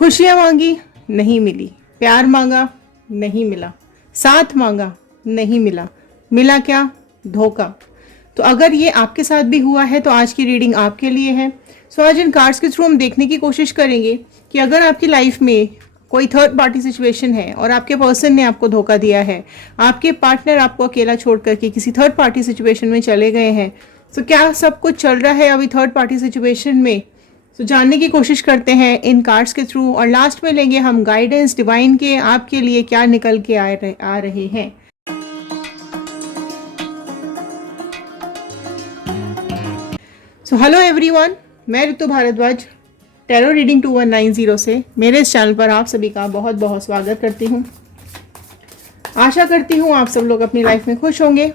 खुशियाँ मांगी, नहीं मिली। प्यार मांगा, नहीं मिला। साथ मांगा, नहीं मिला। मिला क्या? धोखा। तो अगर ये आपके साथ भी हुआ है तो आज की रीडिंग आपके लिए है। सो आज इन कार्ड्स के थ्रू हम देखने की कोशिश करेंगे कि अगर आपकी लाइफ में कोई थर्ड पार्टी सिचुएशन है और आपके पर्सन ने आपको धोखा दिया है, आपके पार्टनर आपको अकेला छोड़ करके किसी थर्ड पार्टी सिचुएशन में चले गए हैं, तो क्या सब कुछ चल रहा है अभी थर्ड पार्टी सिचुएशन में? तो जानने की कोशिश करते हैं इन कार्ड्स के थ्रू और लास्ट में लेंगे हम गाइडेंस डिवाइन के, आपके लिए क्या निकल के आ रहे हैं। सो हेलो एवरीवन, मैं ऋतु भारद्वाज टैरो रीडिंग 2190 से मेरे इस चैनल पर आप सभी का बहुत बहुत स्वागत करती हूँ। आशा करती हूँ आप सब लोग अपनी लाइफ में खुश होंगे,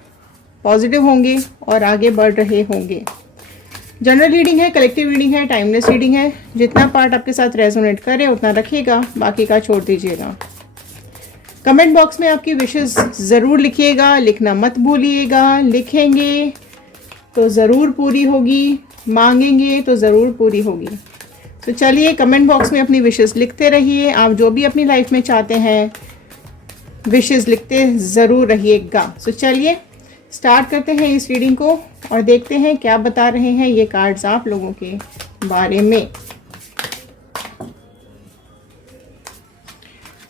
पॉजिटिव होंगे और आगे बढ़ रहे होंगे। जनरल रीडिंग है, कलेक्टिव रीडिंग है, टाइमलेस रीडिंग है। जितना पार्ट आपके साथ रेजोनेट करे उतना रखिएगा, बाकी का छोड़ दीजिएगा। कमेंट बॉक्स में आपकी विशेस ज़रूर लिखिएगा, लिखना मत भूलिएगा। लिखेंगे तो ज़रूर पूरी होगी, मांगेंगे तो ज़रूर पूरी होगी। तो चलिए कमेंट बॉक्स में अपनी विशेस लिखते रहिए। आप जो भी अपनी लाइफ में चाहते हैं विशेस लिखते ज़रूर रहिएगा। सो चलिए स्टार्ट करते हैं इस रीडिंग को और देखते हैं क्या बता रहे हैं ये कार्ड्स आप लोगों के बारे में।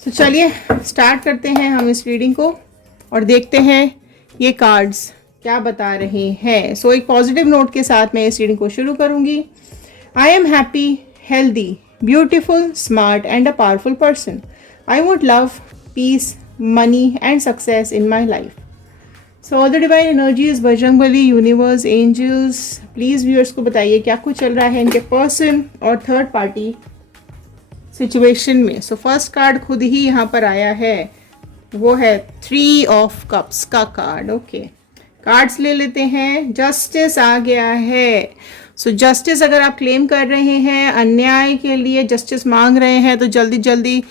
तो चलिए स्टार्ट करते हैं हम इस रीडिंग को और देखते हैं ये कार्ड्स क्या बता रहे हैं। सो एक पॉजिटिव नोट के साथ मैं इस रीडिंग को शुरू करूंगी। I am happy, healthy, beautiful, smart and a powerful person. I want love, peace, money and success in my life. So all the divine energies, Bajrangbali, universe, angels, please viewers को बताइए क्या कुछ चल रहा है इनके पर्सन और थर्ड पार्टी सिचुएशन में। सो फर्स्ट कार्ड खुद ही यहाँ पर आया है, वो है 3 ऑफ कप्स का कार्ड। ओके, कार्ड्स ले लेते हैं। जस्टिस आ गया है। सो जस्टिस अगर आप क्लेम कर रहे हैं, अन्याय के लिए जस्टिस मांग रहे हैं, तो जल्दी जल्दी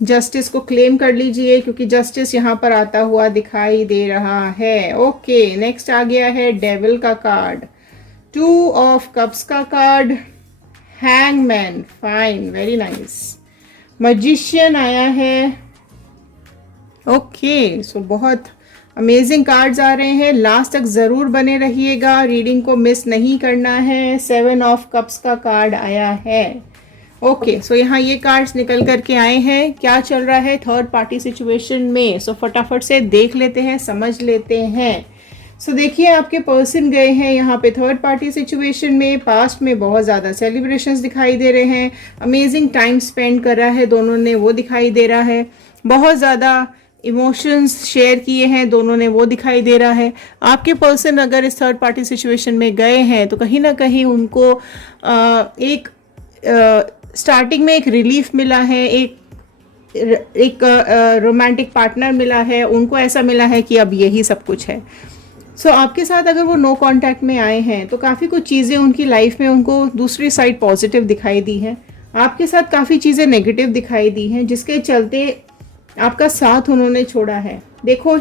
जस्टिस को क्लेम कर लीजिए क्योंकि जस्टिस यहाँ पर आता हुआ दिखाई दे रहा है। ओके, नेक्स्ट आ गया है डेविल का कार्ड, 2 ऑफ कप्स का card, hangman, fine, very nice, magician आया है। ओके, सो बहुत अमेजिंग कार्ड्स आ रहे हैं। लास्ट तक ज़रूर बने रहिएगा, रीडिंग को मिस नहीं करना है। 7 ऑफ कप्स का कार्ड आया है। ओके, सो यहाँ ये कार्ड्स निकल करके आए हैं। क्या चल रहा है थर्ड पार्टी सिचुएशन में? सो फटाफट से देख लेते हैं, समझ लेते हैं। सो देखिए आपके पर्सन गए हैं यहाँ पे थर्ड पार्टी सिचुएशन में। पास्ट में बहुत ज़्यादा सेलिब्रेशंस दिखाई दे रहे हैं, अमेजिंग टाइम स्पेंड कर रहा है दोनों ने, वो दिखाई दे रहा है। बहुत ज़्यादा इमोशंस शेयर किए हैं दोनों ने, वो दिखाई दे रहा है। आपके पर्सन अगर इस थर्ड पार्टी सिचुएशन में गए हैं तो कहीं ना कहीं उनको एक स्टार्टिंग में एक रिलीफ मिला है, एक रोमांटिक पार्टनर मिला है, उनको ऐसा मिला है कि अब यही सब कुछ है। सो आपके साथ अगर वो नो कांटेक्ट में आए हैं तो काफ़ी कुछ चीज़ें उनकी लाइफ में उनको दूसरी साइड पॉजिटिव दिखाई दी हैं, आपके साथ काफ़ी चीज़ें नेगेटिव दिखाई दी हैं जिसके चलते आपका साथ उन्होंने छोड़ा है। देखो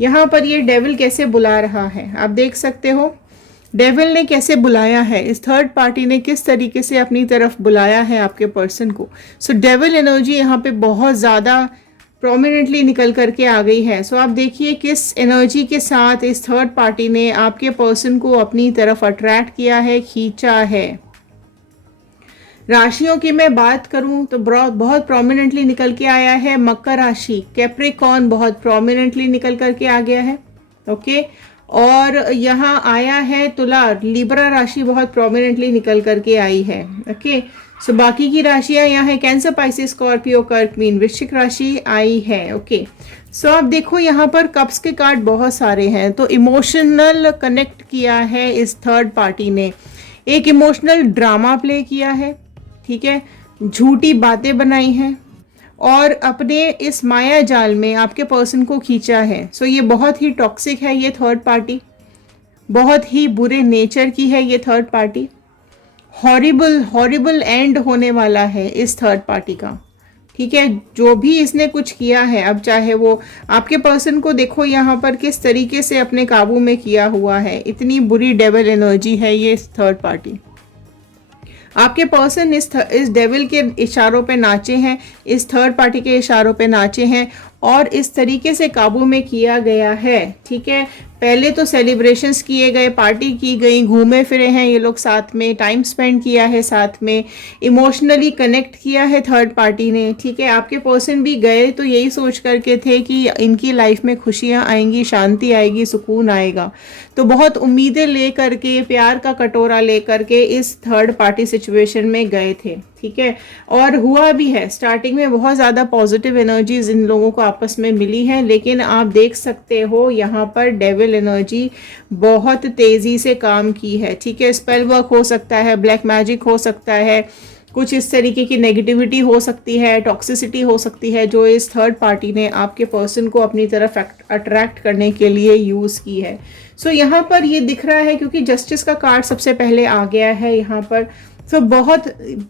यहाँ पर ये डेविल कैसे बुला रहा है, आप देख सकते हो डेविल ने कैसे बुलाया है, इस थर्ड पार्टी ने किस तरीके से अपनी तरफ बुलाया है आपके पर्सन को। सो डेविल एनर्जी यहाँ पे बहुत ज़्यादा प्रोमिनेंटली निकल करके आ गई है। सो आप देखिए किस एनर्जी के साथ इस थर्ड पार्टी ने आपके पर्सन को अपनी तरफ अट्रैक्ट किया है, खींचा है। राशियों की मैं बात करूं तो बहुत प्रोमिनेंटली निकल के आया है मकर राशि, कैप्रिकॉर्न बहुत प्रोमिनेंटली निकल करके आ गया है। ओके, और यहाँ आया है तुला, लिब्रा राशि बहुत प्रोमिनेंटली निकल करके आई है। ओके, सो बाकी की राशियाँ यहाँ है कैंसर, पाइसेस, स्कॉर्पियो, कर्क, मीन, वृश्चिक राशि आई है। ओके, सो आप देखो यहाँ पर कप्स के कार्ड बहुत सारे हैं, तो इमोशनल कनेक्ट किया है इस थर्ड पार्टी ने, एक इमोशनल ड्रामा प्ले किया है, ठीक है, झूठी बातें बनाई हैं और अपने इस माया जाल में आपके पर्सन को खींचा है। सो ये बहुत ही टॉक्सिक है, ये थर्ड पार्टी बहुत ही बुरे नेचर की है। ये थर्ड पार्टी हॉरिबल एंड होने वाला है इस थर्ड पार्टी का, ठीक है। जो भी इसने कुछ किया है, अब चाहे वो आपके पर्सन को देखो यहाँ पर किस तरीके से अपने काबू में किया हुआ है, इतनी बुरी डेविल एनर्जी है ये थर्ड पार्टी। आपके पर्सन इस डेविल के इशारों पे नाचे हैं, इस थर्ड पार्टी के इशारों पे नाचे हैं और इस तरीके से काबू में किया गया है। ठीक है, पहले तो सेलिब्रेशंस किए गए, पार्टी की गई, घूमे फिरे हैं ये लोग साथ में, टाइम स्पेंड किया है साथ में, इमोशनली कनेक्ट किया है थर्ड पार्टी ने। ठीक है, आपके पर्सन भी गए तो यही सोच करके थे कि इनकी लाइफ में खुशियां आएंगी, शांति आएगी, सुकून आएगा। तो बहुत उम्मीदें लेकर के, प्यार का कटोरा लेकर के इस थर्ड पार्टी सिचुएशन में गए थे। ठीक है, और हुआ भी है। स्टार्टिंग में बहुत ज़्यादा पॉजिटिव एनर्जीज इन लोगों को आपस में मिली हैं, लेकिन आप देख सकते हो यहाँ पर डेविल एनर्जी बहुत तेज़ी से काम की है। ठीक है, स्पेल वर्क हो सकता है, ब्लैक मैजिक हो सकता है, कुछ इस तरीके की नेगेटिविटी हो सकती है, टॉक्सिसिटी हो सकती है, जो इस थर्ड पार्टी ने आपके पर्सन को अपनी तरफ अट्रैक्ट करने के लिए यूज़ की है। सो यहाँ पर ये दिख रहा है, क्योंकि जस्टिस का कार्ड सबसे पहले आ गया है यहाँ पर, तो बहुत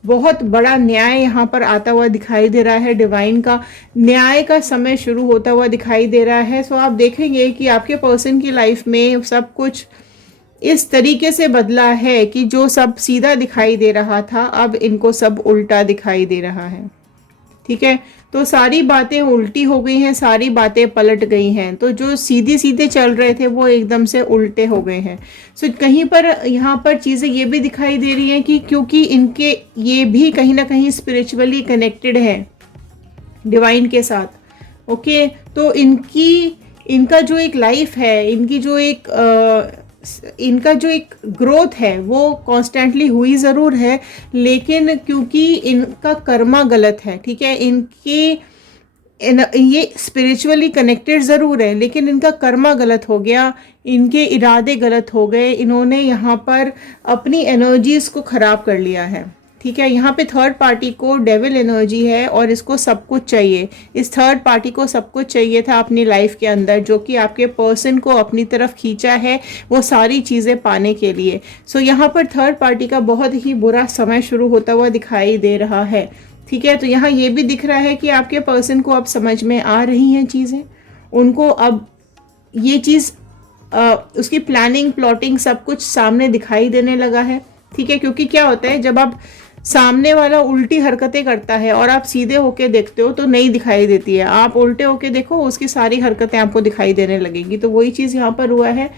बहुत बड़ा न्याय यहाँ पर आता हुआ दिखाई दे रहा है। डिवाइन का न्याय का समय शुरू होता हुआ दिखाई दे रहा है। सो आप देखेंगे कि आपके पर्सन की लाइफ में सब कुछ इस तरीके से बदला है कि जो सब सीधा दिखाई दे रहा था, अब इनको सब उल्टा दिखाई दे रहा है। ठीक है, तो सारी बातें उल्टी हो गई हैं, सारी बातें पलट गई हैं। तो जो सीधे सीधे चल रहे थे वो एकदम से उल्टे हो गए हैं। सो कहीं पर यहाँ पर चीज़ें ये भी दिखाई दे रही हैं कि क्योंकि इनके ये भी कहीं ना कहीं स्पिरिचुअली कनेक्टेड है डिवाइन के साथ। ओके, तो इनका जो एक लाइफ है, इनका जो एक ग्रोथ है वो कॉन्स्टेंटली हुई ज़रूर है, लेकिन क्योंकि इनका कर्मा गलत है। ठीक है, ये स्पिरिचुअली कनेक्टेड ज़रूर है, लेकिन इनका कर्मा गलत हो गया, इनके इरादे गलत हो गए, इन्होंने यहाँ पर अपनी एनर्जीज़ को ख़राब कर लिया है। ठीक है, यहाँ पे थर्ड पार्टी को डेविल एनर्जी है और इसको सब कुछ चाहिए। इस थर्ड पार्टी को सब कुछ चाहिए था अपनी लाइफ के अंदर, जो कि आपके पर्सन को अपनी तरफ खींचा है वो सारी चीज़ें पाने के लिए। सो यहाँ पर थर्ड पार्टी का बहुत ही बुरा समय शुरू होता हुआ दिखाई दे रहा है। ठीक है, तो यहाँ ये भी दिख रहा है कि आपके पर्सन को अब समझ में आ रही हैं चीज़ें, उनको अब ये चीज़ उसकी प्लानिंग, प्लॉटिंग सब कुछ सामने दिखाई देने लगा है। ठीक है, क्योंकि क्या होता है जब आप सामने वाला उल्टी हरकतें करता है और आप सीधे होके देखते हो तो नहीं दिखाई देती है, आप उल्टे होके देखो उसकी सारी हरकतें आपको दिखाई देने लगेंगी। तो वही चीज़ यहाँ पर हुआ है।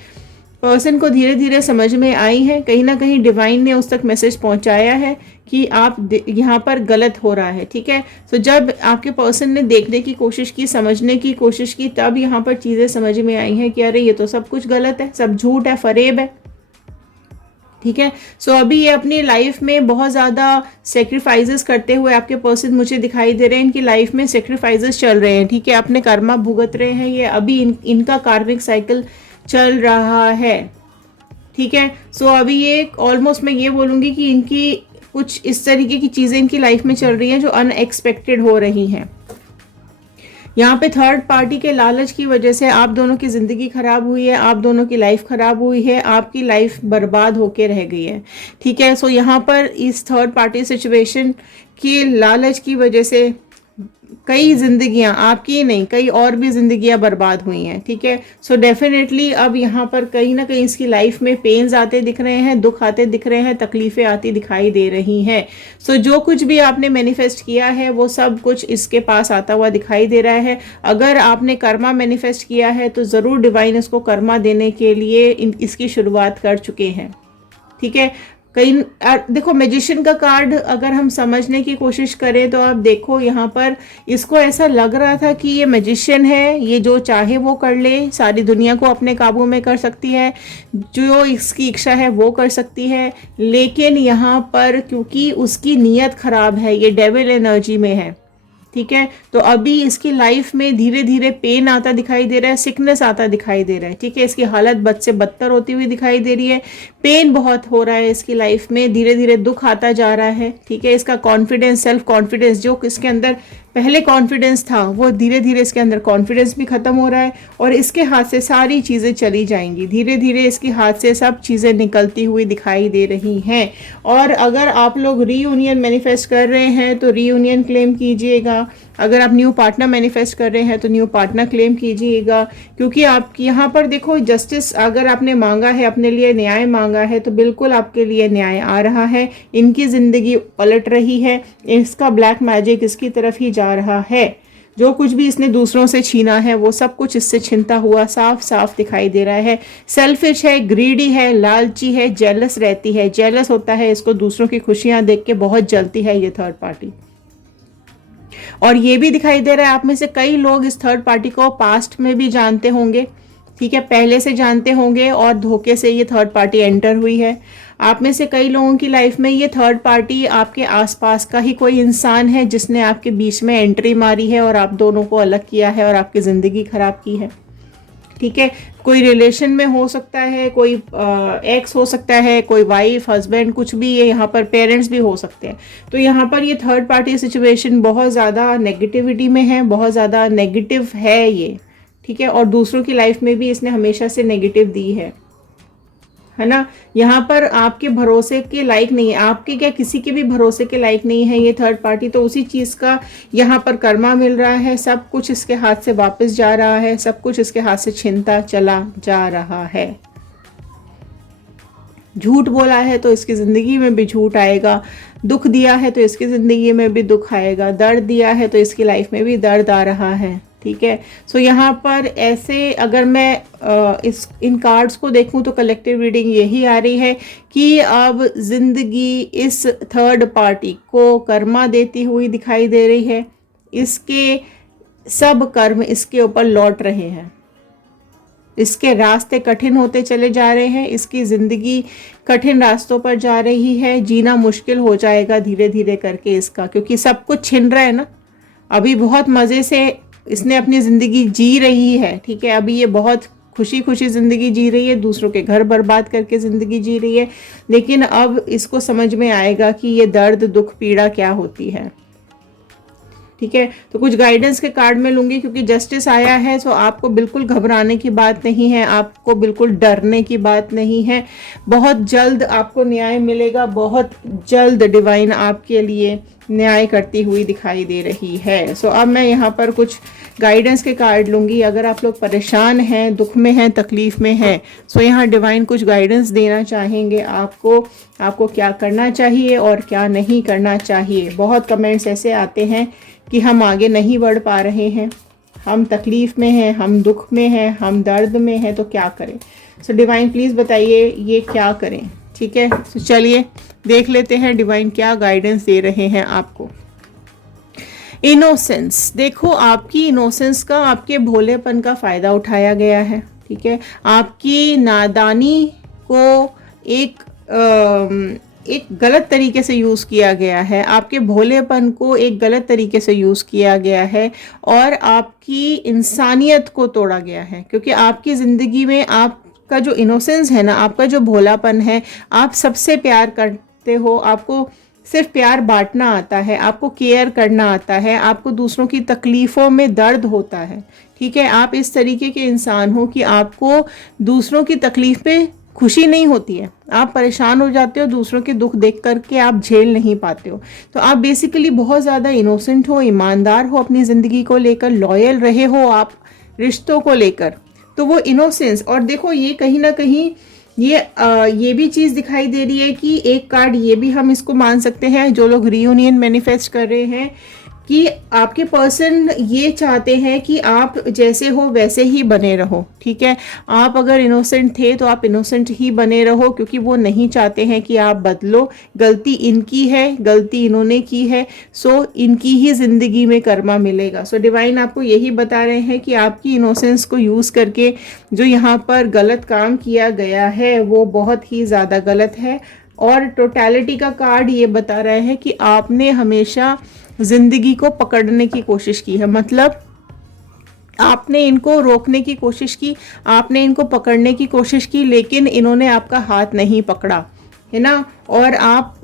पर्सन को धीरे धीरे समझ में आई है, कहीं ना कहीं डिवाइन ने उस तक मैसेज पहुंचाया है कि आप यहाँ पर गलत हो रहा है। ठीक है, तो जब आपके पर्सन ने देखने की कोशिश की, समझने की कोशिश की, तब यहाँ पर चीज़ें समझ में आई हैं कि अरे ये तो सब कुछ गलत है, सब झूठ है, फरेब है। ठीक है, सो अभी ये अपनी लाइफ में बहुत ज़्यादा सेक्रीफाइसेस करते हुए आपके पर्सन मुझे दिखाई दे रहे हैं। इनकी लाइफ में सेक्रीफाइसेस चल रहे हैं। ठीक है, अपने कर्मा भुगत रहे हैं ये, अभी इनका कार्मिक साइकिल चल रहा है। ठीक है, सो अभी ये ऑलमोस्ट मैं ये बोलूँगी कि इनकी कुछ इस तरीके की चीज़ें इनकी लाइफ में चल रही हैं जो अनएक्सपेक्टेड हो रही हैं। यहाँ पे थर्ड पार्टी के लालच की वजह से आप दोनों की ज़िंदगी ख़राब हुई है, आप दोनों की लाइफ ख़राब हुई है, आपकी लाइफ बर्बाद होके रह गई है। ठीक है, सो यहाँ पर इस थर्ड पार्टी सिचुएशन के लालच की वजह से कई ज़िंदगियाँ, आपकी नहीं कई और भी ज़िंदगियाँ बर्बाद हुई हैं। ठीक है, सो डेफिनेटली अब यहाँ पर कहीं ना कहीं इसकी लाइफ में पेन्स आते दिख रहे हैं, दुख आते दिख रहे हैं, तकलीफ़ें आती दिखाई दे रही हैं। सो जो कुछ भी आपने मैनिफेस्ट किया है वो सब कुछ इसके पास आता हुआ दिखाई दे रहा है। अगर आपने कर्मा मैनिफेस्ट किया है तो ज़रूर डिवाइन इसको कर्मा देने के लिए इसकी शुरुआत कर चुके हैं। ठीक है, कई देखो मैजिशियन का कार्ड अगर हम समझने की कोशिश करें तो आप देखो यहाँ पर इसको ऐसा लग रहा था कि ये मैजिशियन है, ये जो चाहे वो कर ले, सारी दुनिया को अपने काबू में कर सकती है, जो इसकी इच्छा है वो कर सकती है। लेकिन यहाँ पर क्योंकि उसकी नीयत खराब है, ये डेविल एनर्जी में है। ठीक है, तो अभी इसकी लाइफ में धीरे धीरे पेन आता दिखाई दे रहा है, सिकनेस आता दिखाई दे रहा है। ठीक है, इसकी हालत बद से बदतर होती हुई दिखाई दे रही है, पेन बहुत हो रहा है इसकी लाइफ में, धीरे धीरे दुख आता जा रहा है। ठीक है, इसका कॉन्फिडेंस, सेल्फ कॉन्फिडेंस, जो इसके अंदर पहले कॉन्फिडेंस था वो धीरे धीरे इसके अंदर कॉन्फिडेंस भी खत्म हो रहा है और इसके हाथ से सारी चीज़ें चली जाएंगी। धीरे धीरे इसके हाथ से सब चीज़ें निकलती हुई दिखाई दे रही हैं। और अगर आप लोग रीयूनियन मैनिफेस्ट कर रहे हैं तो रीयूनियन क्लेम कीजिएगा। अगर आप न्यू पार्टनर मैनिफेस्ट कर रहे हैं तो न्यू पार्टनर क्लेम कीजिएगा, क्योंकि आप यहाँ पर देखो जस्टिस अगर आपने मांगा है, अपने लिए न्याय मांगा है, तो बिल्कुल आपके लिए न्याय आ रहा है। इनकी ज़िंदगी पलट रही है, इसका ब्लैक मैजिक इसकी तरफ ही जा रहा है। जो कुछ भी इसने दूसरों से छीना है वो सब कुछ इससे छिनता हुआ साफ साफ दिखाई दे रहा है। सेल्फिश है, ग्रीडी है, लालची है, जेलस रहती है, जेलस होता है, इसको दूसरों की खुशियां देख के बहुत जलती है ये थर्ड पार्टी। और ये भी दिखाई दे रहा है आप में से कई लोग इस थर्ड पार्टी को पास्ट में भी जानते होंगे, ठीक है, पहले से जानते होंगे और धोखे से ये थर्ड पार्टी एंटर हुई है। आप में से कई लोगों की लाइफ में ये थर्ड पार्टी आपके आसपास का ही कोई इंसान है जिसने आपके बीच में एंट्री मारी है और आप दोनों को अलग किया है और आपकी ज़िंदगी खराब की है, ठीक है। कोई रिलेशन में हो सकता है, कोई एक्स हो सकता है, कोई वाइफ, हस्बैंड, कुछ भी, ये यहाँ पर पेरेंट्स भी हो सकते हैं। तो यहाँ पर ये थर्ड पार्टी सिचुएशन बहुत ज़्यादा नेगेटिविटी में है, बहुत ज़्यादा नेगेटिव है ये, ठीक है। और दूसरों की लाइफ में भी इसने हमेशा से नेगेटिव दी है ना। यहाँ पर आपके भरोसे के लायक नहीं है, आपके क्या किसी के भी भरोसे के लायक नहीं है ये थर्ड पार्टी। तो उसी चीज़ का यहाँ पर कर्मा मिल रहा है, सब कुछ इसके हाथ से वापस जा रहा है, सब कुछ इसके हाथ से छिनता चला जा रहा है। झूठ बोला है तो इसकी ज़िंदगी में भी झूठ आएगा, दुख दिया है तो इसकी ज़िंदगी में भी दुख आएगा, दर्द दिया है तो इसकी लाइफ में भी दर्द आ रहा है, ठीक है। सो यहाँ पर ऐसे अगर मैं इन कार्ड्स को देखूं तो कलेक्टिव रीडिंग यही आ रही है कि अब ज़िंदगी इस थर्ड पार्टी को कर्मा देती हुई दिखाई दे रही है। इसके सब कर्म इसके ऊपर लौट रहे हैं, इसके रास्ते कठिन होते चले जा रहे हैं, इसकी ज़िंदगी कठिन रास्तों पर जा रही है, जीना मुश्किल हो जाएगा धीरे धीरे करके इसका, क्योंकि सब कुछ छिन रहा है ना। अभी बहुत मज़े से इसने अपनी ज़िंदगी जी रही है, ठीक है, अभी ये बहुत खुशी खुशी ज़िंदगी जी रही है, दूसरों के घर बर्बाद करके ज़िंदगी जी रही है, लेकिन अब इसको समझ में आएगा कि ये दर्द, दुख, पीड़ा क्या होती है, ठीक है। तो कुछ गाइडेंस के कार्ड में लूंगी क्योंकि जस्टिस आया है, तो आपको बिल्कुल घबराने की बात नहीं है, आपको बिल्कुल डरने की बात नहीं है। बहुत जल्द आपको न्याय मिलेगा, बहुत जल्द डिवाइन आपके लिए न्याय करती हुई दिखाई दे रही है। सो अब मैं यहाँ पर कुछ गाइडेंस के कार्ड लूंगी। अगर आप लोग परेशान हैं, दुख में हैं, तकलीफ में हैं, सो यहाँ डिवाइन कुछ गाइडेंस देना चाहेंगे आपको क्या करना चाहिए और क्या नहीं करना चाहिए। बहुत कमेंट्स ऐसे आते हैं कि हम आगे नहीं बढ़ पा रहे हैं, हम तकलीफ़ में हैं, हम दुख में हैं, हम दर्द में हैं, तो क्या करें। सो डिवाइन प्लीज़ बताइए ये क्या करें, ठीक है। तो चलिए देख लेते हैं डिवाइन क्या गाइडेंस दे रहे हैं आपको। इनोसेंस, देखो आपकी इनोसेंस का, आपके भोलेपन का फ़ायदा उठाया गया है, ठीक है। आपकी नादानी को एक गलत तरीके से यूज़ किया गया है, आपके भोलेपन को एक गलत तरीके से यूज़ किया गया है और आपकी इंसानियत को तोड़ा गया है, क्योंकि आपकी ज़िंदगी में आपका जो इनोसेंस है ना, आपका जो भोलापन है, आप सबसे प्यार करते हो, आपको सिर्फ प्यार बांटना आता है, आपको केयर करना आता है, आपको दूसरों की तकलीफ़ों में दर्द होता है, ठीक है। आप इस तरीके के इंसान हो कि आपको दूसरों की तकलीफ़ पे खुशी नहीं होती है, आप परेशान हो जाते हो, दूसरों के दुख देख करके आप झेल नहीं पाते हो। तो आप बेसिकली बहुत ज़्यादा इनोसेंट हो, ईमानदार हो, अपनी ज़िंदगी को लेकर लॉयल रहे हो आप रिश्तों को लेकर। तो वो इनोसेंस, और देखो ये कहीं ना कहीं ये भी चीज़ दिखाई दे रही है कि एक कार्ड ये भी हम इसको मान सकते हैं, जो लोग रीयूनियन मैनिफेस्ट कर रहे हैं, कि आपके पर्सन ये चाहते हैं कि आप जैसे हो वैसे ही बने रहो, ठीक है। आप अगर इनोसेंट थे तो आप इनोसेंट ही बने रहो, क्योंकि वो नहीं चाहते हैं कि आप बदलो। गलती इनकी है, गलती इन्होंने की है, सो इनकी ही ज़िंदगी में कर्मा मिलेगा। सो डिवाइन आपको यही बता रहे हैं कि आपकी इनोसेंस को यूज़ करके जो यहाँ पर गलत काम किया गया है वो बहुत ही ज़्यादा गलत है। और टोटैलिटी का कार्ड ये बता रहा है कि आपने हमेशा ज़िंदगी को पकड़ने की कोशिश की है, मतलब आपने इनको रोकने की कोशिश की, आपने इनको पकड़ने की कोशिश की, लेकिन इन्होंने आपका हाथ नहीं पकड़ा, है ना। और आप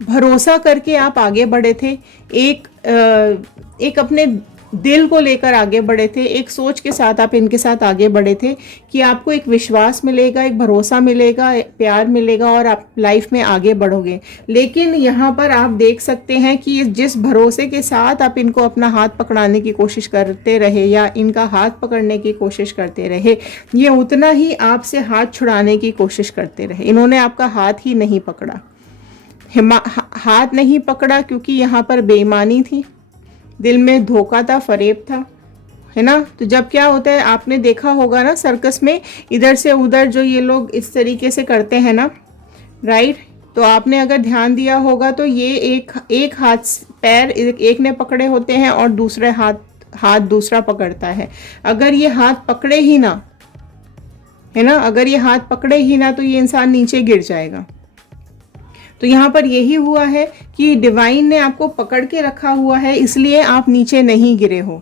भरोसा करके आप आगे बढ़े थे, एक अपने दिल को लेकर आगे बढ़े थे, एक सोच के साथ आप इनके साथ आगे बढ़े थे कि आपको एक विश्वास मिलेगा, एक भरोसा मिलेगा, एक प्यार मिलेगा और आप लाइफ में आगे बढ़ोगे। लेकिन यहाँ पर आप देख सकते हैं कि जिस भरोसे के साथ आप इनको अपना हाथ पकड़ाने की कोशिश करते रहे या इनका हाथ पकड़ने की कोशिश करते रहे, ये उतना ही आपसे हाथ छुड़ाने की कोशिश करते रहे। इन्होंने आपका हाथ ही नहीं पकड़ा, हाथ नहीं पकड़ा क्योंकि यहाँ पर बेईमानी थी, दिल में धोखा था, फरेब था, है ना। तो जब क्या होता है, आपने देखा होगा ना सर्कस में इधर से उधर जो ये लोग इस तरीके से करते हैं ना, राइट। तो आपने अगर ध्यान दिया होगा तो ये एक हाथ पैर एक ने पकड़े होते हैं और दूसरे हाथ दूसरा पकड़ता है। अगर ये हाथ पकड़े ही ना, है ना, अगर ये हाथ पकड़े ही ना तो ये इंसान नीचे गिर जाएगा। तो यहाँ पर यही हुआ है कि डिवाइन ने आपको पकड़ के रखा हुआ है, इसलिए आप नीचे नहीं गिरे हो,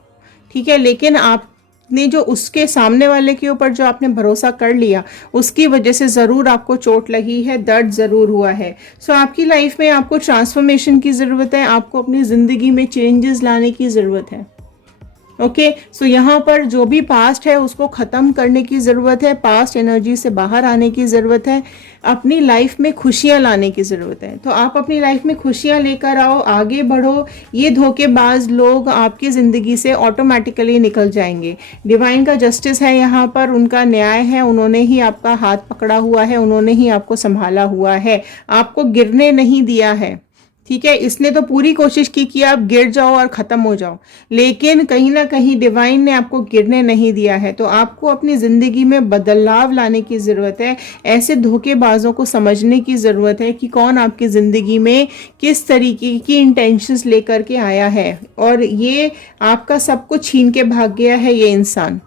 ठीक है। लेकिन आपने जो उसके सामने वाले के ऊपर जो आपने भरोसा कर लिया, उसकी वजह से ज़रूर आपको चोट लगी है, दर्द ज़रूर हुआ है। सो आपकी लाइफ में आपको ट्रांसफॉर्मेशन की ज़रूरत है, आपको अपनी ज़िंदगी में चेंजेस लाने की ज़रूरत है। ओके, सो यहाँ पर जो भी पास्ट है उसको ख़त्म करने की ज़रूरत है, पास्ट एनर्जी से बाहर आने की ज़रूरत है, अपनी लाइफ में खुशियाँ लाने की ज़रूरत है। तो आप अपनी लाइफ में खुशियाँ लेकर आओ, आगे बढ़ो। ये धोखेबाज लोग आपकी ज़िंदगी से ऑटोमेटिकली निकल जाएंगे। डिवाइन का जस्टिस है यहाँ पर, उनका न्याय है, उन्होंने ही आपका हाथ पकड़ा हुआ है, उन्होंने ही आपको संभाला हुआ है, आपको गिरने नहीं दिया है, ठीक है। इसने तो पूरी कोशिश की कि आप गिर जाओ और ख़त्म हो जाओ, लेकिन कहीं ना कहीं डिवाइन ने आपको गिरने नहीं दिया है। तो आपको अपनी ज़िंदगी में बदलाव लाने की ज़रूरत है, ऐसे धोखेबाजों को समझने की ज़रूरत है कि कौन आपकी ज़िंदगी में किस तरीके की इंटेंशंस लेकर के आया है, और ये आपका सब कुछ छीन के भाग गया है ये इंसान,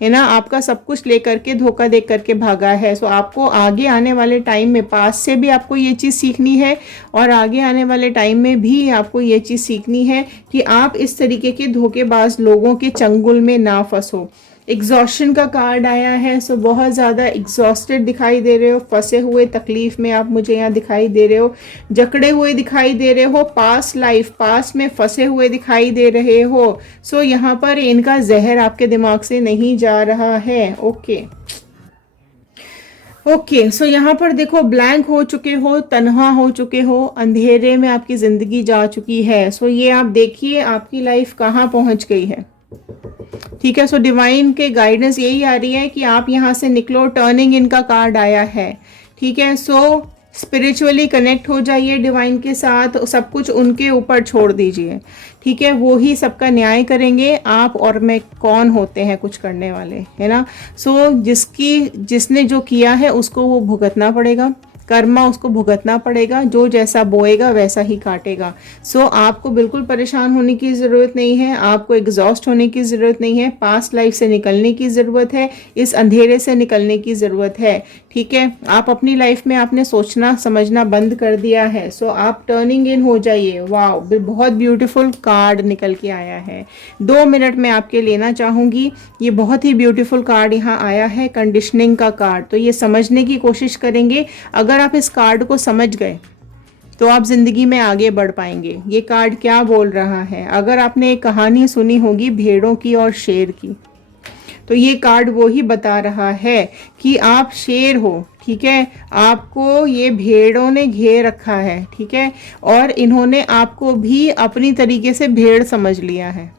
है ना, आपका सब कुछ लेकर के धोखा दे करके भागा है। सो आपको आगे आने वाले टाइम में पास से भी आपको ये चीज़ सीखनी है, और आगे आने वाले टाइम में भी आपको ये चीज़ सीखनी है कि आप इस तरीके के धोखेबाज लोगों के चंगुल में ना फंसो। एग्जॉस्शन का कार्ड आया है, सो बहुत ज़्यादा एग्जॉस्टेड दिखाई दे रहे हो, फंसे हुए तकलीफ में आप मुझे यहाँ दिखाई दे रहे हो, जकड़े हुए दिखाई दे रहे हो, पास्ट लाइफ पास्ट में फंसे हुए दिखाई दे रहे हो। सो यहाँ पर इनका जहर आपके दिमाग से नहीं जा रहा है। ओके, सो यहाँ पर देखो, ब्लैंक हो चुके हो, तन्हा हो चुके हो, अंधेरे में आपकी ज़िंदगी जा चुकी है। सो ये आप देखिए आपकी लाइफ कहाँ पहुँच गई है, ठीक है। सो डिवाइन के गाइडेंस यही आ रही है कि आप यहाँ से निकलो, टर्निंग इनका कार्ड आया है, ठीक है। सो स्पिरिचुअली कनेक्ट हो जाइए डिवाइन के साथ, सब कुछ उनके ऊपर छोड़ दीजिए, ठीक है। वो ही सबका न्याय करेंगे, आप और मैं कौन होते हैं कुछ करने वाले, है ना। सो जिसने जो किया है उसको वो भुगतना पड़ेगा, कर्मा उसको भुगतना पड़ेगा, जो जैसा बोएगा वैसा ही काटेगा। सो आपको बिल्कुल परेशान होने की ज़रूरत नहीं है, आपको एग्जॉस्ट होने की ज़रूरत नहीं है, पास्ट लाइफ से निकलने की ज़रूरत है, इस अंधेरे से निकलने की ज़रूरत है, ठीक है। आप अपनी लाइफ में आपने सोचना समझना बंद कर दिया है, सो आप टर्निंग इन हो जाइए। वाओ, बहुत ब्यूटीफुल कार्ड निकल के आया है। 2 मिनट में आपके लेना चाहूँगी, ये बहुत ही ब्यूटीफुल कार्ड यहाँ आया है, कंडीशनिंग का कार्ड। तो ये समझने की कोशिश करेंगे, अगर आप इस कार्ड को समझ गए तो आप जिंदगी में आगे बढ़ पाएंगे। ये कार्ड क्या बोल रहा है, अगर आपने एक कहानी सुनी होगी भेड़ों की और शेर की, तो ये कार्ड वो ही बता रहा है कि आप शेर हो, ठीक है, आपको ये भेड़ों ने घेर रखा है, ठीक है, और इन्होंने आपको भी अपनी तरीके से भेड़ समझ लिया है।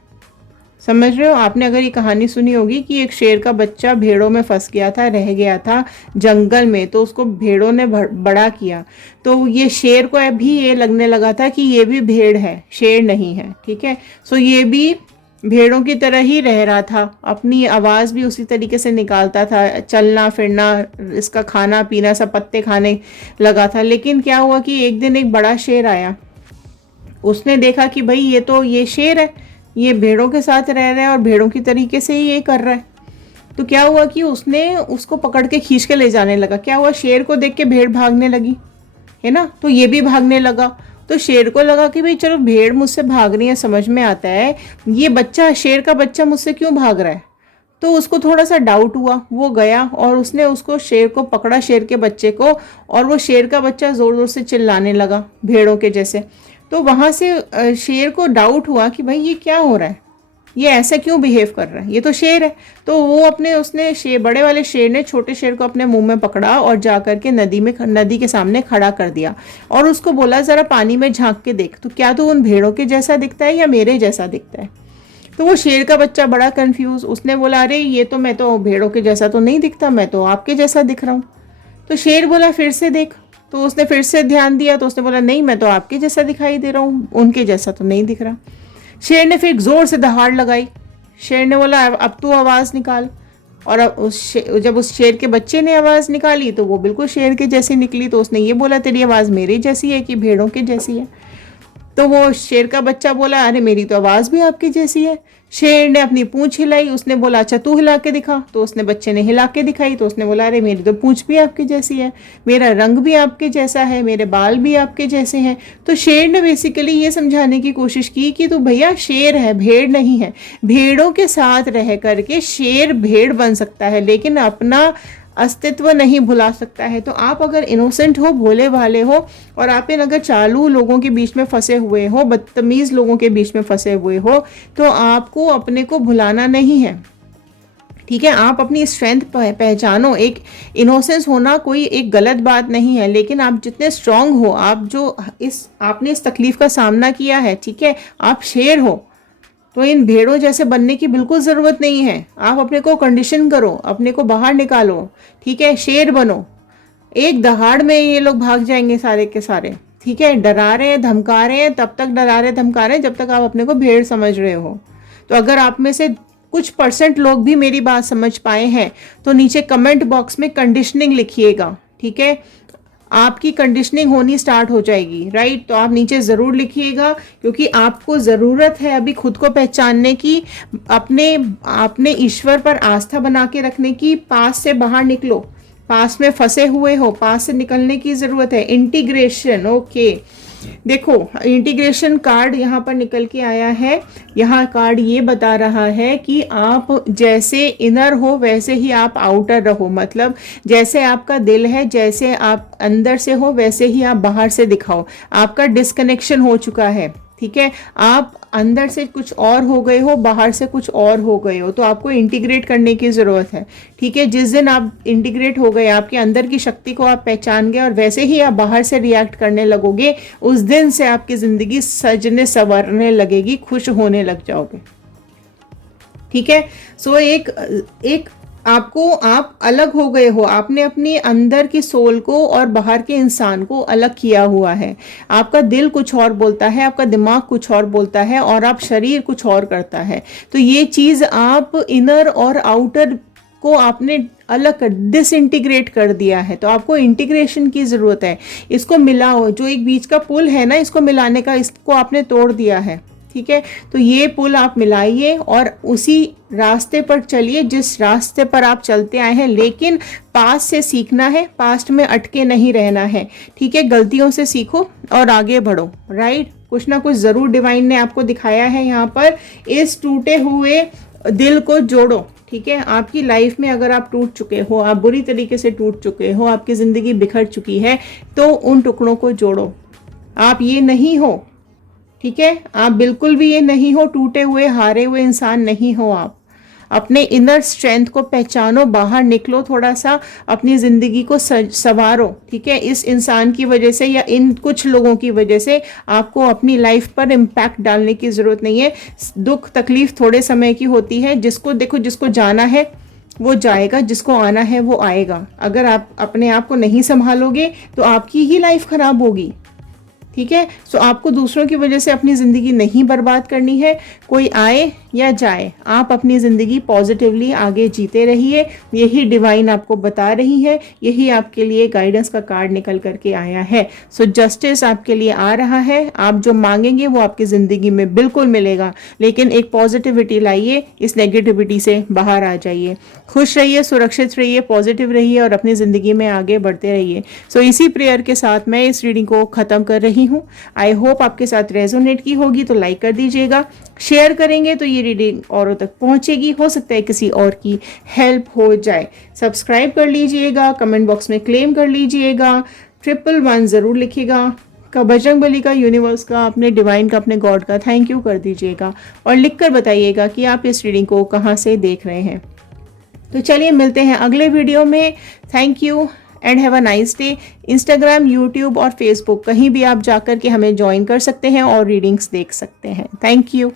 समझ रहे हो, आपने अगर ये कहानी सुनी होगी कि एक शेर का बच्चा भेड़ों में फंस गया था, रह गया था जंगल में, तो उसको भेड़ों ने बड़ा किया, तो ये शेर को अभी ये लगने लगा था कि ये भी भेड़ है, शेर नहीं है, ठीक है। सो ये भी भेड़ों की तरह ही रह रहा था, अपनी आवाज़ भी उसी तरीके से निकालता था, चलना फिरना, इसका खाना पीना सब पत्ते खाने लगा था। लेकिन क्या हुआ कि एक दिन एक बड़ा शेर आया, उसने देखा कि भाई ये शेर है, ये भेड़ों के साथ रह रहा है और भेड़ों की तरीके से ही ये कर रहा है। तो क्या हुआ कि उसने उसको पकड़ के खींच के ले जाने लगा। क्या हुआ, शेर को देख के भेड़ भागने लगी, है ना, तो ये भी भागने लगा। तो शेर को लगा कि भाई चलो भेड़ मुझसे भाग रही है, समझ में आता है ये बच्चा, शेर का बच्चा मुझसे क्यों भाग रहा है। तो उसको थोड़ा सा डाउट हुआ, वो गया और उसने उसको शेर को पकड़ा, शेर के बच्चे को, और वो शेर का बच्चा ज़ोर ज़ोर से चिल्लाने लगा भेड़ों के जैसे। तो वहाँ से शेर को डाउट हुआ कि भाई ये क्या हो रहा है, ये ऐसा क्यों बिहेव कर रहा है, ये तो शेर है। तो वो उसने शेर, बड़े वाले शेर ने छोटे शेर को अपने मुंह में पकड़ा और जा करके नदी के सामने खड़ा कर दिया और उसको बोला जरा पानी में झांक के देख, तो क्या तू उन भेड़ों के जैसा दिखता है या मेरे जैसा दिखता है। तो वो शेर का बच्चा बड़ा कंफ्यूज, उसने बोला अरे ये तो मैं तो भेड़ों के जैसा तो नहीं दिखता, मैं तो आपके जैसा दिख रहा हूँ। तो शेर बोला फिर से देख। तो उसने फिर से ध्यान दिया तो उसने बोला नहीं, मैं तो आपके जैसा दिखाई दे रहा हूँ, उनके जैसा तो नहीं दिख रहा। शेर ने फिर जोर से दहाड़ लगाई। शेर ने बोला अब तू आवाज़ निकाल। और जब उस शेर के बच्चे ने आवाज़ निकाली तो वो बिल्कुल शेर के जैसी निकली। तो उसने ये बोला तेरी आवाज़ मेरी जैसी है कि भेड़ों के जैसी है। तो वो शेर का बच्चा बोला अरे मेरी तो आवाज़ भी आपकी जैसी है। शेर ने अपनी पूंछ हिलाई, उसने बोला अच्छा तू हिला के दिखा। तो उसने बच्चे ने हिला के दिखाई तो उसने बोला अरे मेरी तो पूंछ भी आपकी जैसी है, मेरा रंग भी आपके जैसा है, मेरे बाल भी आपके जैसे हैं। तो शेर ने बेसिकली ये समझाने की कोशिश की कि तू भैया शेर है, भेड़ नहीं है। भेड़ों के साथ रह करके शेर भेड़ बन सकता है लेकिन अपना अस्तित्व नहीं भुला सकता है। तो आप अगर इनोसेंट हो, भोले भाले हो और आप इन अगर चालू लोगों के बीच में फंसे हुए हो, बदतमीज़ लोगों के बीच में फंसे हुए हो, तो आपको अपने को भुलाना नहीं है। ठीक है, आप अपनी स्ट्रेंथ पहचानो। एक इनोसेंस होना कोई एक गलत बात नहीं है, लेकिन आप जितने स्ट्रांग हो, आप जो आपने इस तकलीफ का सामना किया है, ठीक है, आप शेर हो, तो इन भेड़ों जैसे बनने की बिल्कुल ज़रूरत नहीं है। आप अपने को कंडीशन करो, अपने को बाहर निकालो, ठीक है, शेर बनो। एक दहाड़ में ये लोग भाग जाएंगे सारे के सारे। ठीक है, डरा रहे हैं, धमका रहे हैं, तब तक डरा रहे धमका रहे हैं जब तक आप अपने को भेड़ समझ रहे हो। तो अगर आप में से कुछ % लोग भी मेरी बात समझ पाए हैं तो नीचे कमेंट बॉक्स में कंडीशनिंग लिखिएगा। ठीक है, आपकी कंडीशनिंग होनी स्टार्ट हो जाएगी, राइट। तो आप नीचे ज़रूर लिखिएगा क्योंकि आपको ज़रूरत है अभी खुद को पहचानने की, अपने ईश्वर पर आस्था बना के रखने की। पास से बाहर निकलो, पास में फंसे हुए हो, पास से निकलने की ज़रूरत है। इंटीग्रेशन, ओके, देखो इंटीग्रेशन कार्ड यहाँ पर निकल के आया है। यहाँ कार्ड ये बता रहा है कि आप जैसे इनर हो वैसे ही आप आउटर रहो। मतलब जैसे आपका दिल है, जैसे आप अंदर से हो वैसे ही आप बाहर से दिखाओ। आपका डिस्कनेक्शन हो चुका है, ठीक है, आप अंदर से कुछ और हो गए हो, बाहर से कुछ और हो गए हो, तो आपको इंटीग्रेट करने की ज़रूरत है। ठीक है, जिस दिन आप इंटीग्रेट हो गए, आपके अंदर की शक्ति को आप पहचान गए और वैसे ही आप बाहर से रिएक्ट करने लगोगे, उस दिन से आपकी ज़िंदगी सजने संवरने लगेगी, खुश होने लग जाओगे। ठीक है, सो एक आप अलग हो गए हो, आपने अपनी अंदर की सोल को और बाहर के इंसान को अलग किया हुआ है। आपका दिल कुछ और बोलता है, आपका दिमाग कुछ और बोलता है और आप शरीर कुछ और करता है। तो ये चीज़ आप इनर और आउटर को आपने अलग कर डिसइंटीग्रेट कर दिया है। तो आपको इंटीग्रेशन की ज़रूरत है। इसको मिलाओ, जो एक बीच का पुल है ना, इसको मिलाने का, इसको आपने तोड़ दिया है। ठीक है, तो ये पुल आप मिलाइए और उसी रास्ते पर चलिए जिस रास्ते पर आप चलते आए हैं, लेकिन पास से सीखना है, पास्ट में अटके नहीं रहना है। ठीक है, गलतियों से सीखो और आगे बढ़ो, राइट। कुछ ना कुछ ज़रूर डिवाइन ने आपको दिखाया है यहाँ पर। इस टूटे हुए दिल को जोड़ो। ठीक है, आपकी लाइफ में अगर आप टूट चुके हो, आप बुरी तरीके से टूट चुके हो, आपकी ज़िंदगी बिखर चुकी है, तो उन टुकड़ों को जोड़ो। आप ये नहीं हो, ठीक है, आप बिल्कुल भी ये नहीं हो, टूटे हुए हारे हुए इंसान नहीं हो। आप अपने इनर स्ट्रेंथ को पहचानो, बाहर निकलो, थोड़ा सा अपनी ज़िंदगी को संवारो। ठीक है, इस इंसान की वजह से या इन कुछ लोगों की वजह से आपको अपनी लाइफ पर इम्पैक्ट डालने की ज़रूरत नहीं है। दुख तकलीफ थोड़े समय की होती है। जिसको देखो, जिसको जाना है वो जाएगा, जिसको आना है वो आएगा। अगर आप अपने आप को नहीं संभालोगे तो आपकी ही लाइफ ख़राब होगी। ठीक है, सो आपको दूसरों की वजह से अपनी ज़िंदगी नहीं बर्बाद करनी है। कोई आए या जाए, आप अपनी ज़िंदगी पॉजिटिवली आगे जीते रहिए। यही डिवाइन आपको बता रही है, यही आपके लिए गाइडेंस का कार्ड निकल करके आया है। सो जस्टिस आपके लिए आ रहा है। आप जो मांगेंगे वो आपकी ज़िंदगी में बिल्कुल मिलेगा, लेकिन एक पॉजिटिविटी लाइए, इस नेगेटिविटी से बाहर आ जाइए। खुश रहिए, सुरक्षित रहिए, पॉजिटिव रहिए और अपनी ज़िंदगी में आगे बढ़ते रहिए। सो इसी प्रेयर के साथ मैं इस रीडिंग को ख़त्म कर रही हूँ। आई होप आपके साथ रेजोनेट की होगी, तो लाइक कर दीजिएगा। शेयर करेंगे तो ये रीडिंग औरों तक पहुंचेगी, हो सकता है किसी और की हेल्प हो जाए। सब्सक्राइब कर लीजिएगा, कमेंट बॉक्स में क्लेम कर लीजिएगा, 111 ज़रूर लिखिएगा। का, बजरंगबली का, यूनिवर्स का, अपने डिवाइन का, अपने गॉड का थैंक यू कर दीजिएगा और लिख कर बताइएगा कि आप इस रीडिंग को कहाँ से देख रहे हैं। तो चलिए मिलते हैं अगले वीडियो में। Thank you and have a nice day. Instagram, YouTube और फेसबुक कहीं भी आप जाकर के हमें ज्वाइन कर सकते हैं और रीडिंग्स देख सकते हैं। Thank you.